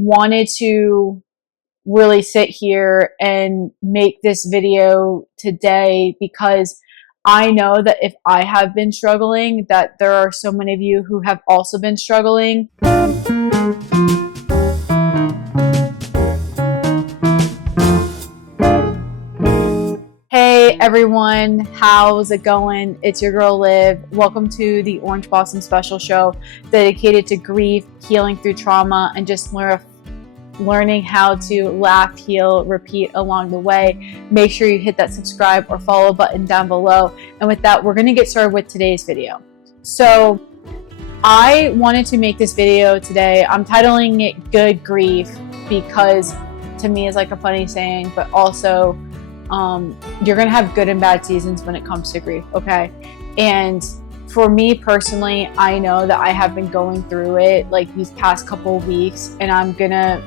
wanted to really sit here and make this video today because I know that if I have been struggling, that there are so many of you who have also been struggling. Hey everyone, how's it going? It's your girl Liv. Welcome to the Orange Blossom Special Show dedicated to grief, healing through trauma, and just learning how to laugh, heal, repeat along the way. Make sure you hit that subscribe or follow button down below. And with that, we're going to get started with today's video. So I wanted to make this video today. I'm titling it Good Grief because to me it's like a funny saying, but also you're going to have good and bad seasons when it comes to grief, okay? And for me personally, I know that I have been going through it like these past couple of weeks, and I'm going to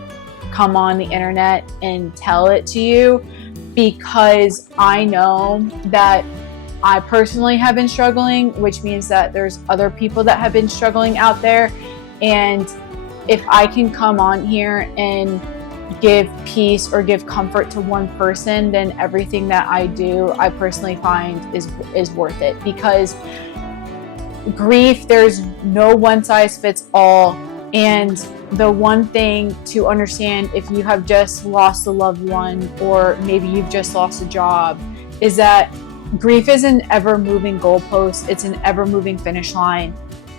come on the internet and tell it to you because I know that I personally have been struggling, which means that there's other people that have been struggling out there. And if I can come on here and give peace or give comfort to one person, then everything that I do, I personally find is worth it. Because grief, there's no one size fits all. And the one thing to understand if you have just lost a loved one, or maybe you've just lost a job, is that grief is an ever-moving goalpost. It's an ever-moving finish line.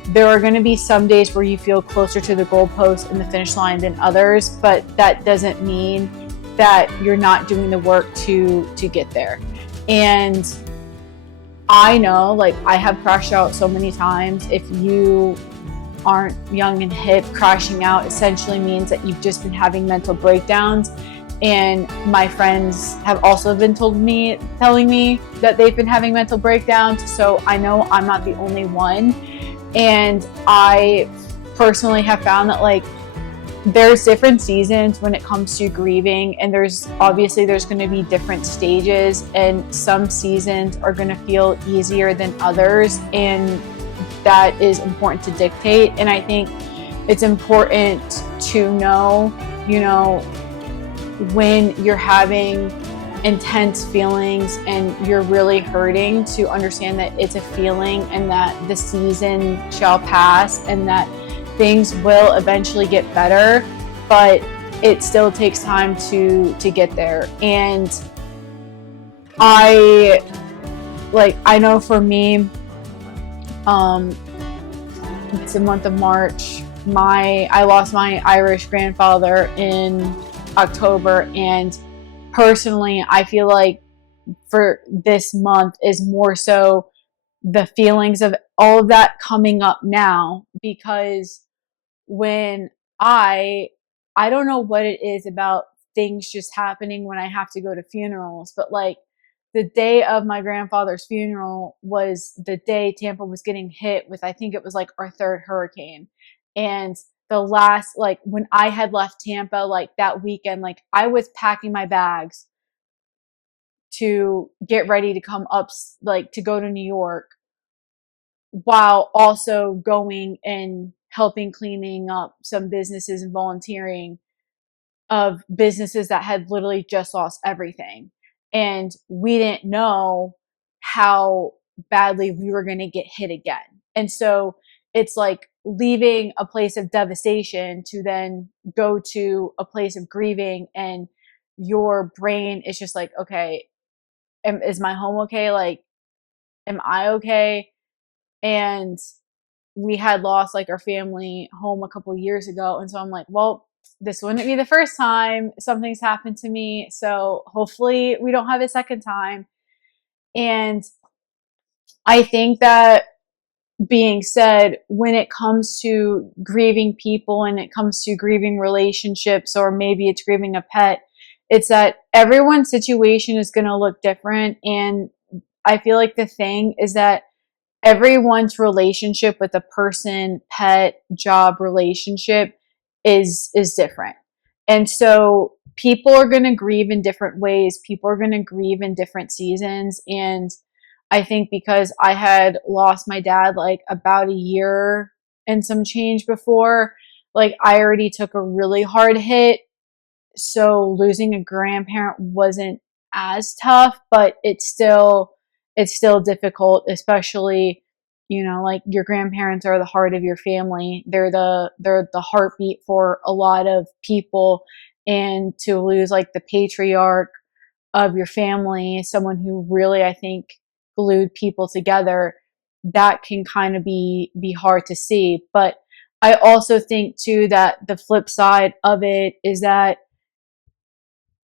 There are going to be some days where you feel closer to the goalpost and the finish line than others, but that doesn't mean that you're not doing the work to get there. And I know, like, I have crashed out so many times. If you aren't young and hip, crashing out essentially means that you've just been having mental breakdowns. And my friends have also been telling me that they've been having mental breakdowns. So I know I'm not the only one. And I personally have found that, like, there's different seasons when it comes to grieving, and there's going to be different stages, and some seasons are going to feel easier than others, and that is important to dictate. And I think it's important to know, when you're having intense feelings and you're really hurting, to understand that it's a feeling and that the season shall pass and that things will eventually get better, but it still takes time to get there. And I know for me, it's the month of March. I lost my Irish grandfather in October, and personally, I feel like for this month is more so the feelings of all of that coming up now, because when I don't know what it is about things just happening when I have to go to funerals, but like the day of my grandfather's funeral was the day Tampa was getting hit with, I think it was like our third hurricane. And the last, like, when I had left Tampa, like that weekend, like I was packing my bags to get ready to come up, like to go to New York, while also going and helping cleaning up some businesses and volunteering of businesses that had literally just lost everything. And we didn't know how badly we were going to get hit again. And so it's like leaving a place of devastation to then go to a place of grieving, and your brain is just like, okay, is my home okay? Like, am I okay? And we had lost like our family home a couple years ago. And so I'm like, well, this wouldn't be the first time something's happened to me. So hopefully we don't have a second time. And I think that being said, when it comes to grieving people and it comes to grieving relationships, or maybe it's grieving a pet, it's that everyone's situation is going to look different. And I feel like the thing is that everyone's relationship with a person, pet, job relationship is different. And so people are going to grieve in different ways. People are going to grieve in different seasons. And I think because I had lost my dad like about a year and some change before, like I already took a really hard hit, so losing a grandparent wasn't as tough, but it's still difficult, especially, like your grandparents are the heart of your family. They're the heartbeat for a lot of people, and to lose like the patriarch of your family, someone who really, I think, glued people together, that can kind of be hard to see. But I also think too that the flip side of it is that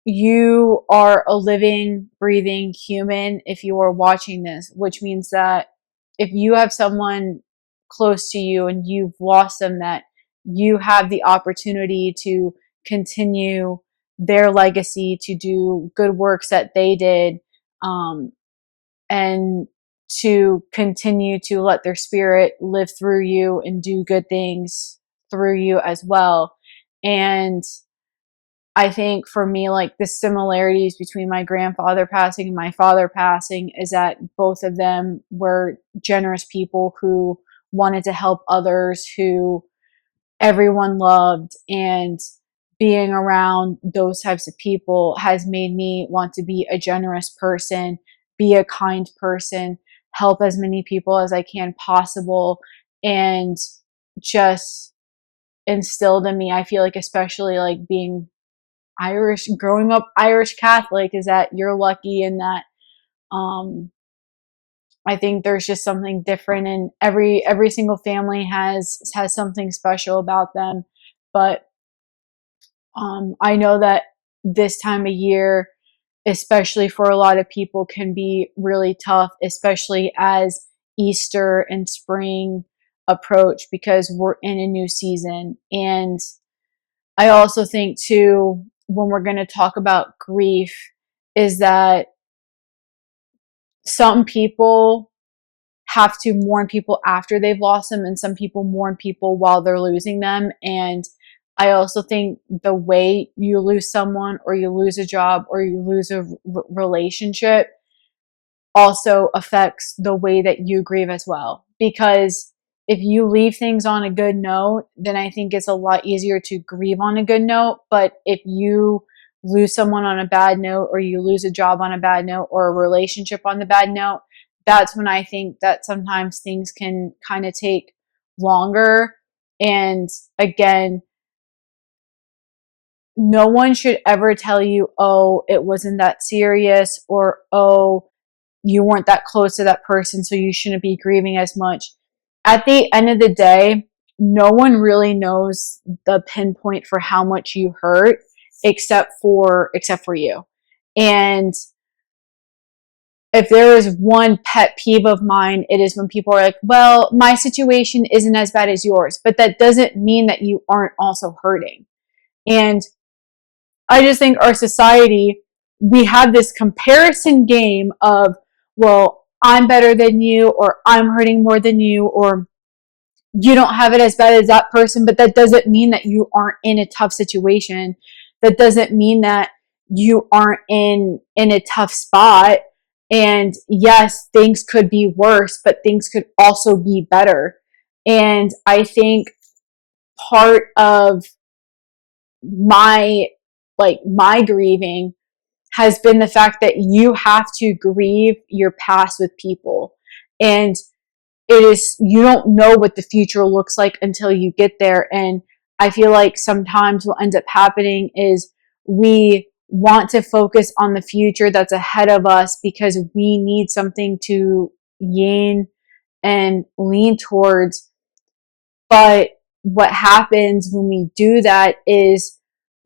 you are a living, breathing human if you are watching this, which means that if you have someone close to you and you've lost them, that you have the opportunity to continue their legacy, to do good works that they did, um, and to continue to let their spirit live through you and do good things through you as well. And I think for me, like the similarities between my grandfather passing and my father passing is that both of them were generous people who wanted to help others, who everyone loved. And being around those types of people has made me want to be a generous person, be a kind person, help as many people as I can possible, and just instilled in me, I feel like, especially like being Irish, growing up Irish Catholic, is that you're lucky in that. um I think there's just something different, and every single family has something special about them. But I know that this time of year, especially for a lot of people, can be really tough, especially as Easter and spring approach, because we're in a new season. And I also think too, when we're going to talk about grief, is that some people have to mourn people after they've lost them, and some people mourn people while they're losing them. And I also think the way you lose someone, or you lose a job, or you lose a relationship, also affects the way that you grieve as well. Because if you leave things on a good note, then I think it's a lot easier to grieve on a good note. But if you lose someone on a bad note, or you lose a job on a bad note, or a relationship on the bad note, that's when I think that sometimes things can kind of take longer. And again, no one should ever tell you, oh, it wasn't that serious, or oh, you weren't that close to that person, so you shouldn't be grieving as much. At the end of the day, no one really knows the pinpoint for how much you hurt, except for you. And if there is one pet peeve of mine, it is when people are like, well, my situation isn't as bad as yours, but that doesn't mean that you aren't also hurting. And I just think our society, we have this comparison game of, well, I'm better than you, or I'm hurting more than you, or you don't have it as bad as that person. But that doesn't mean that you aren't in a tough situation. That doesn't mean that you aren't in a tough spot. And yes, things could be worse, but things could also be better. And I think part of my my grieving has been the fact that you have to grieve your past with people. And it is, you don't know what the future looks like until you get there. And I feel like sometimes what ends up happening is we want to focus on the future that's ahead of us, because we need something to yin and lean towards. But what happens when we do that is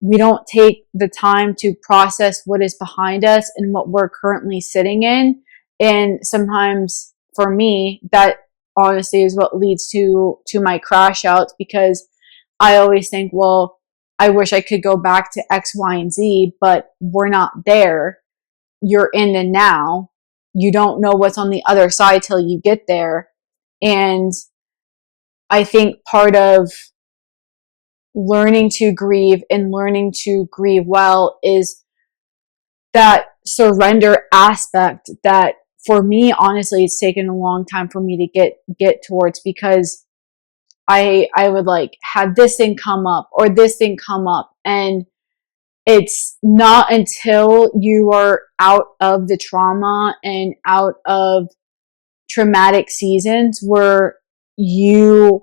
we don't take the time to process what is behind us and what we're currently sitting in. And sometimes for me, that honestly is what leads to my crash outs, because I always think, well, I wish I could go back to X, Y, and Z, but we're not there. You're in the now. You don't know what's on the other side till you get there. And I think part of learning to grieve, and learning to grieve well, is that surrender aspect that, for me, honestly, it's taken a long time for me to get towards, because I would like have this thing come up or this thing come up. And it's not until you are out of the trauma and out of traumatic seasons where you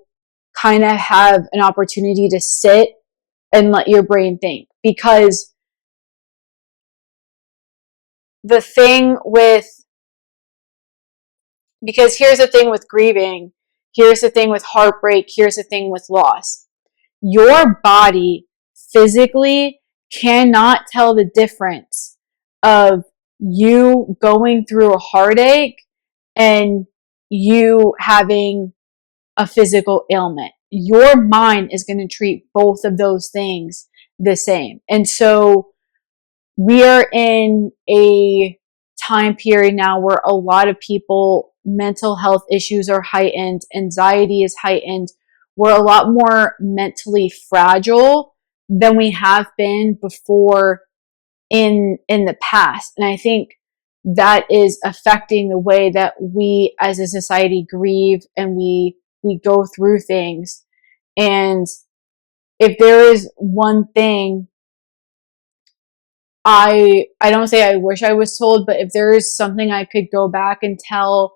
kind of have an opportunity to sit and let your brain think. The thing with, because here's the thing with grieving, here's the thing with heartbreak, here's the thing with loss. Your body physically cannot tell the difference of you going through a heartache and you having a physical ailment. Your mind is going to treat both of those things the same. And so we are in a time period now where a lot of people, mental health issues are heightened, anxiety is heightened. We're a lot more mentally fragile than we have been before in the past. And I think that is affecting the way that we as a society grieve and we go through things. And if there is one thing, I don't say I wish I was told, but if there is something I could go back and tell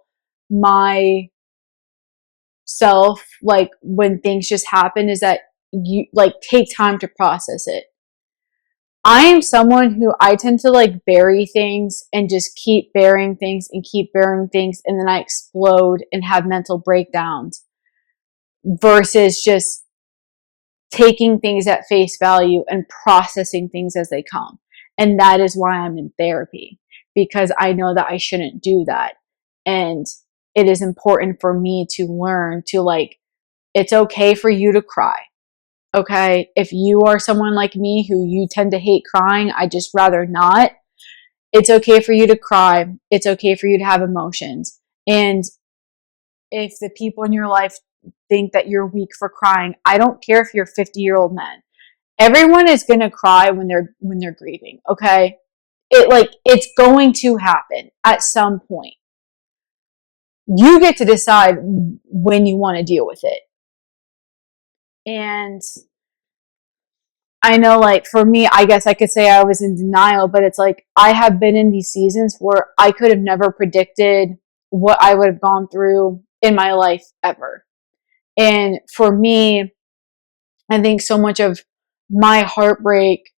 myself, like when things just happen, is that you like take time to process it. I am someone who I tend to like bury things and just keep burying things and keep burying things, and then I explode and have mental breakdowns versus just taking things at face value and processing things as they come. And that is why I'm in therapy, because I know that I shouldn't do that. And it is important for me to learn to like, it's okay for you to cry. Okay. If you are someone like me who you tend to hate crying, I just rather not. It's okay for you to cry. It's okay for you to have emotions. And if the people in your life think that you're weak for crying, I don't care if you're 50-year-old men. Everyone is going to cry when they're grieving, okay? It's going to happen at some point. You get to decide when you want to deal with it. And I know, like, for me, I guess I could say I was in denial, but it's like I have been in these seasons where I could have never predicted what I would have gone through in my life ever. And for me, I think so much of my heartbreak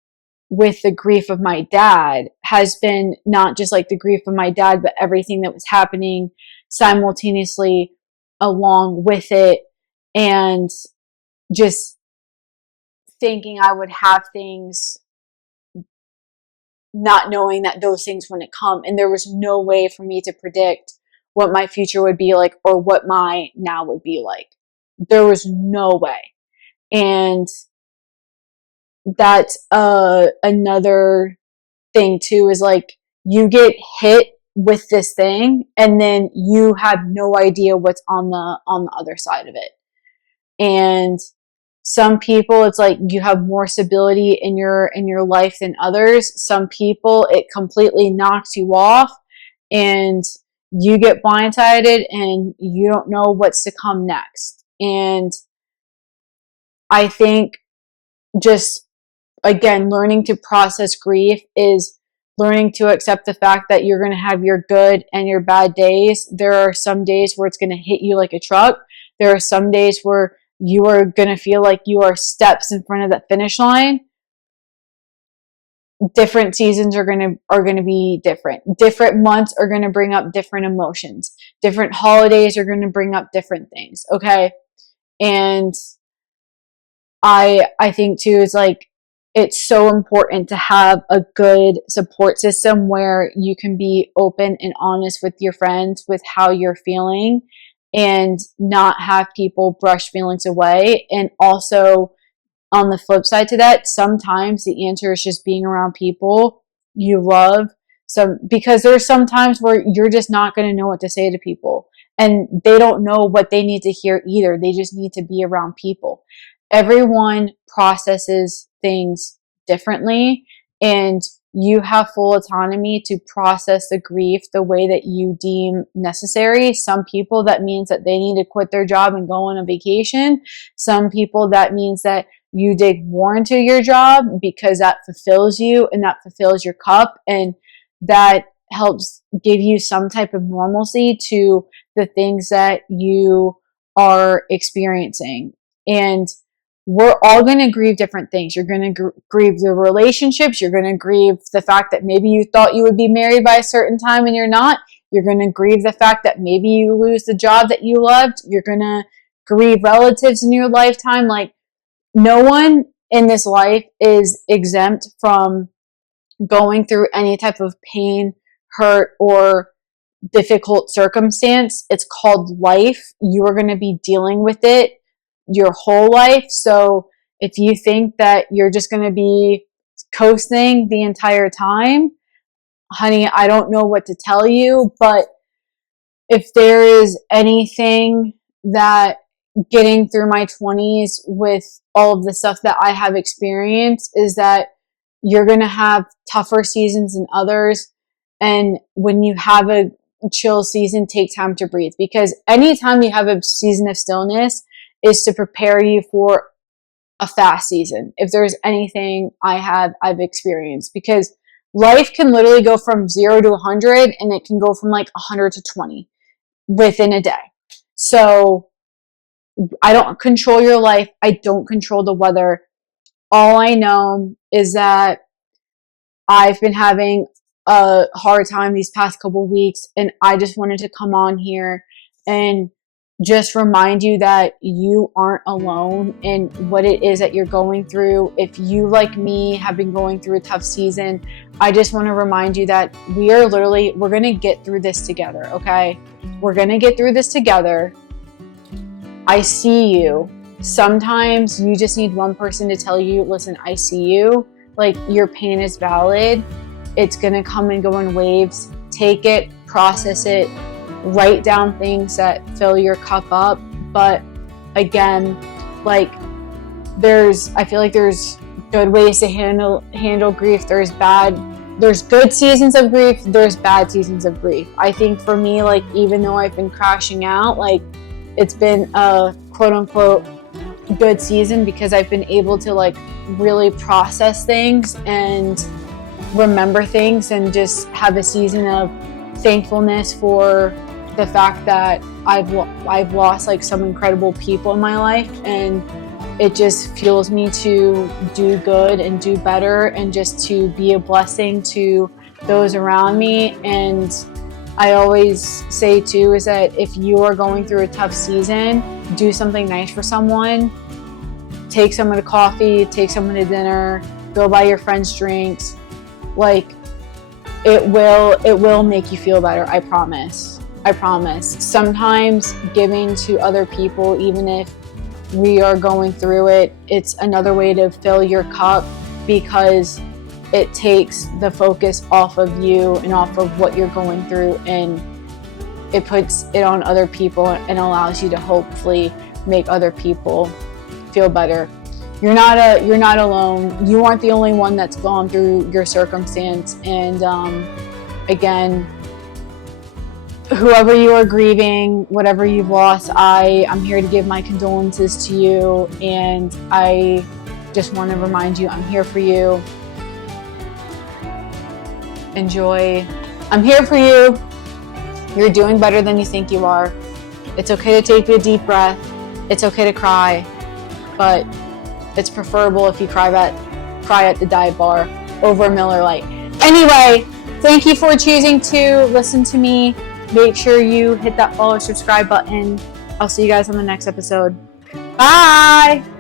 with the grief of my dad has been not just like the grief of my dad, but everything that was happening simultaneously along with it. And just thinking I would have things, not knowing that those things wouldn't come. And there was no way for me to predict what my future would be like or what my now would be like. There was no way. And that's another thing too, is like you get hit with this thing and then you have no idea what's on the other side of it. And some people, it's like you have more stability in your life than others. Some people, it completely knocks you off and you get blindsided and you don't know what's to come next. And I think just, again, learning to process grief is learning to accept the fact that you're going to have your good and your bad days. There are some days where it's going to hit you like a truck. There are some days where you are going to feel like you are steps in front of the finish line. Different seasons are going to be different. Different months are going to bring up different emotions. Different holidays are going to bring up different things. Okay. And I think too, is like, it's so important to have a good support system where you can be open and honest with your friends with how you're feeling and not have people brush feelings away. And also, on the flip side to that, sometimes the answer is just being around people you love. So, because there's some times where you're just not going to know what to say to people and they don't know what they need to hear either. They just need to be around people. Everyone processes things differently, and you have full autonomy to process the grief the way that you deem necessary. Some people, that means that they need to quit their job and go on a vacation. Some people, that means that you dig more into your job because that fulfills you and that fulfills your cup, and that helps give you some type of normalcy to the things that you are experiencing. And we're all going to grieve different things. You're going to grieve the relationships. You're going to grieve the fact that maybe you thought you would be married by a certain time and you're not. You're going to grieve the fact that maybe you lose the job that you loved. You're going to grieve relatives in your lifetime. Like, no one in this life is exempt from going through any type of pain, hurt, or difficult circumstance. It's called life. You are going to be dealing with it your whole life. So if you think that you're just going to be coasting the entire time, honey, I don't know what to tell you. But if there is anything that getting through my 20s with all of the stuff that I have experienced is that you're going to have tougher seasons than others. And when you have a chill season, take time to breathe, because anytime you have a season of stillness is to prepare you for a fast season. If there's anything I've experienced, because life can literally go from 0 to 100, and it can go from like 100 to 20 within a day. So I don't control your life. I don't control the weather. All I know is that I've been having a hard time these past couple weeks, and I just wanted to come on here and just remind you that you aren't alone in what it is that you're going through. If you, like me, have been going through a tough season, I just want to remind you that we're going to get through this together, okay? We're going to get through this together. I see you. Sometimes you just need one person to tell you, listen, I see you. Like, your pain is valid. It's going to come and go in waves. Take it, process it, write down things that fill your cup up. But again, like, I feel like there's good ways to handle grief. There's good seasons of grief. There's bad seasons of grief. I think for me, like, even though I've been crashing out, like, it's been a quote unquote good season because I've been able to like really process things and remember things and just have a season of thankfulness for the fact that I've lost like some incredible people in my life, and it just fuels me to do good and do better and just to be a blessing to those around me. And I always say too is that if you are going through a tough season, do something nice for someone. Take someone to coffee, take someone to dinner, go buy your friends drinks. Like, it will make you feel better. I promise. Sometimes giving to other people, even if we are going through it, it's another way to fill your cup, because it takes the focus off of you and off of what you're going through, and it puts it on other people and allows you to hopefully make other people feel better. You're not alone. You aren't the only one that's gone through your circumstance. And again, whoever you are grieving, whatever you've lost, I'm here to give my condolences to you, and I just want to remind you I'm here for you. Enjoy. I'm here for you. You're doing better than you think you are. It's okay to take a deep breath. It's okay to cry, but it's preferable if you cry at the dive bar over a Miller Lite. Anyway, thank you for choosing to listen to me. Make sure you hit that follow, subscribe button. I'll see you guys on the next episode. Bye!